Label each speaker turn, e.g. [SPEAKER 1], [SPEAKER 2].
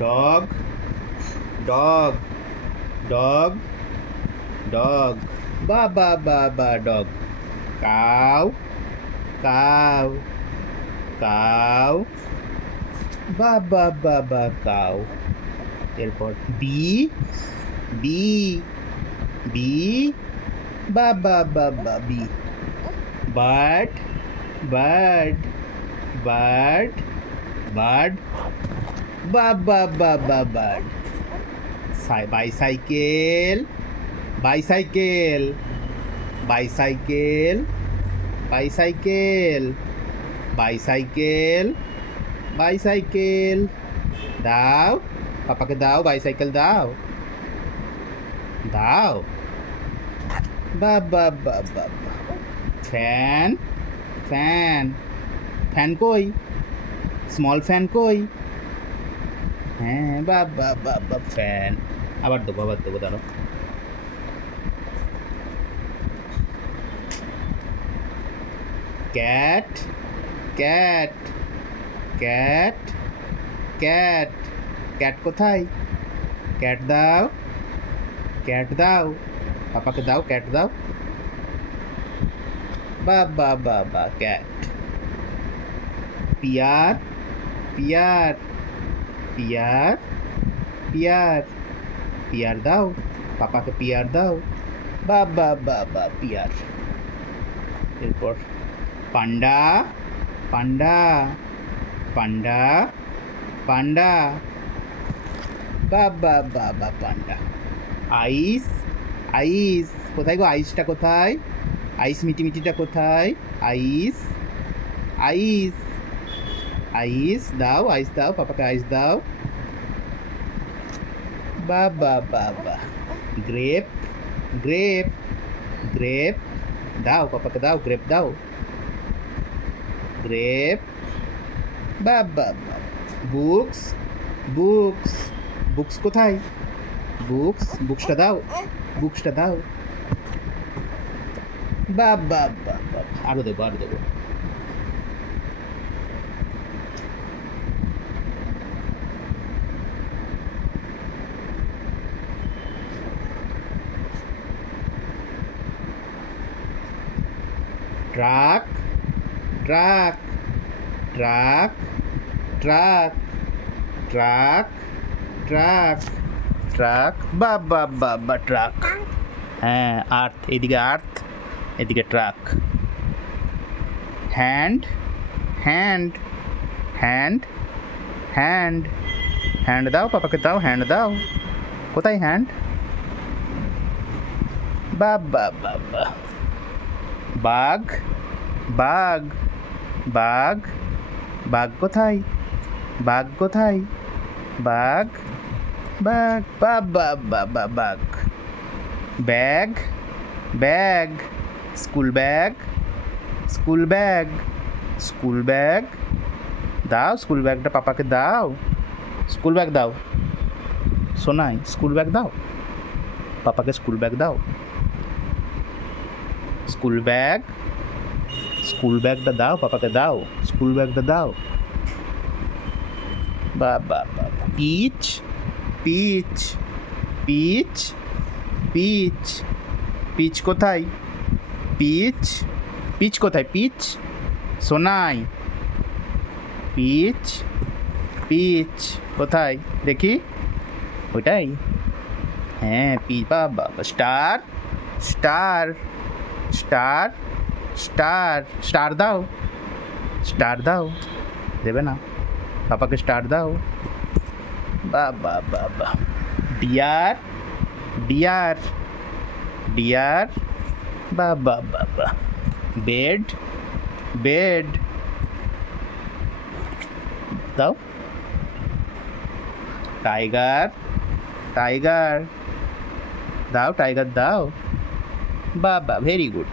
[SPEAKER 1] Dog dog dog dog বা বা বা বা ডগ কাউ কাউ কাউ বা বা বা বা কাউ এরপর বি বি বি বা বা বা বা B bird bird bird bird বা বা বা বা bird bicycle bicycle bicycle bicycle bicycle bicycle. দাও, পাপাকে দাও, বাইসাইকেল দাও। দাও। বা বা বা বা বা। Fan fan. ফ্যান কই? স্মল ফ্যান কই? হ্যাঁ বা বা বা বা ফ্যান আবার দেবো আবার দেবো দাঁড়ো cat cat cat cat cat কোথায় ক্যাট দাও ক্যাট দাও পাপাকে দাও ক্যাট দাও বা বা বা বা cat pear peer pear pear pear দাও পাপাকে পিয়ার দাও বা বা বা বা পিয়ার এরপর পান্ডা পান্ডা পান্ডা পান্ডা বা বা বা বা পান্ডা আইস আইস কোথায় গো আইসটা কোথায় আইস মিটি মিটিটা কোথায় আইস আইস আইস দাও আইস দাও পাপাকে আইস দাও বা বা বা বা গ্রেপ গ্রেপ গ্রেপ দাও পাপাকে দাও গ্রেপ দাও গ্রেপ বা বা বা বুকস বুকস বুকস কোথায়? বুকস বুকসটা দাও বুকসটা দাও বা বা বা বা আরও দেবো আরও দেবো. truck truck truck truck truck truck truck বা বা বা বা ট্রাক হ্যাঁ আর্থ এদিকে আর্থ এদিকে truck hand hand hand hand hand দাও পাপাকে দাও হ্যান্ড দাও কোথায় হ্যান্ড বা বা বা বা বাঘ বাঘ বাঘ বাঘ কোথায়? বাঘ কোথায়? বাঘ বাঘ, বা বা বা বা, বাঘ। Bag bag, school bag school bag school bag. দাও স্কুল ব্যাগটা পাপাকে দাও। স্কুল ব্যাগ দাও। শোনাই স্কুল ব্যাগ দাও। পাপাকে স্কুল ব্যাগ দাও। স্কুল ব্যাগ স্কুল ব্যাগটা দাও পাপাকে দাও স্কুল ব্যাগটা দাও বা বা বা peach peach peach peach peach কোথায় পিচ পিচ কোথায় পিচ সোনাই পিচ পিচ কোথায় দেখি ওইটাই হ্যাঁ পি বাবা star star star star star দাও স্টার দাও দেবে না পাপাকে স্টার দাও বা বা বা বা ডিয়ার ডিয়ার ডিয়ার বা বা বা বা বেড বেড দাও টাইগার টাইগার দাও টাইগার দাও বা বা ভেরি গুড